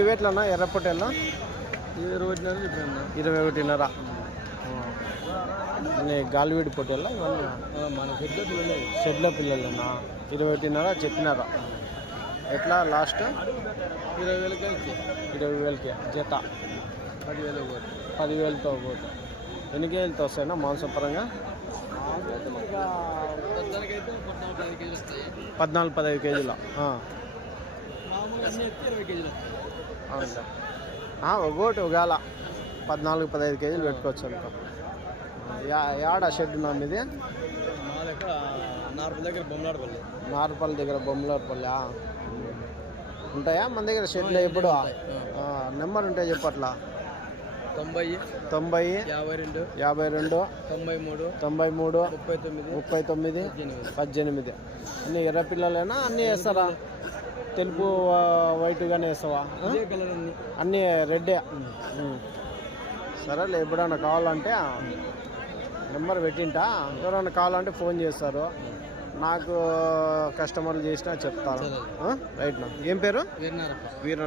ఇవి ఎట్లన్నా ఎర్ర పొట్టేళ్ళ ఇరవై ఒకటిన్నర గాలివీడి మన పెద్ద పిల్లలే. షెడ్ల పిల్లలన్నా ఇరవై ఒకటిన్నర చెప్పినారా? ఎట్లా? లాస్ట్? ఇరవై వేలకి ఇరవై వేలకి జత. పదివేలకు. పోతుంది పదివేలతో పోతే. ఎన్ని కేజీలతో వస్తాయన్నా కేజీలు వస్తాయి. పద్నాలుగు పదహైదు కేజీల? అవునులే. ఆ, ఒకటి ఒకవేళ పద్నాలుగు పదహైదు కేజీలు పెట్టుకోవచ్చు అనుకో. యాడ షెడ్ నా మీది? మా దగ్గర నార్మల్ దగ్గర బొమ్మలాడపల్లి దగ్గర బొమ్మలపల్లి ఉంటాయా? మన దగ్గర షెడ్లు ఎప్పుడు? నెంబర్ ఉంటాయి చెప్పట్లా తొంభై తొంభై యాభై రెండు యాభై రెండు తొంభై మూడు తొంభై మూడు ముప్పై తొమ్మిది ముప్పై తొమ్మిది పద్దెనిమిది. పద్దెనిమిది. అన్ని ఎర్ర పిల్లలేనా? అన్నీ వేస్తారా? తెలుపు ఆ, వైట్గానే వేస్తావా? అన్ని. రెడ్డే. ఉమ్. సరేలే ఎప్పుడైనా కావాలంటే నెంబర్ పెట్టింటా. ఎవరైనా కావాలంటే ఫోన్ చేస్తారు. నాకు కస్టమర్లు చేసినా చెప్తారు సరే. ఆ? రైట్ నా. ఏం పేరు? వేరున్నారప్ప వీర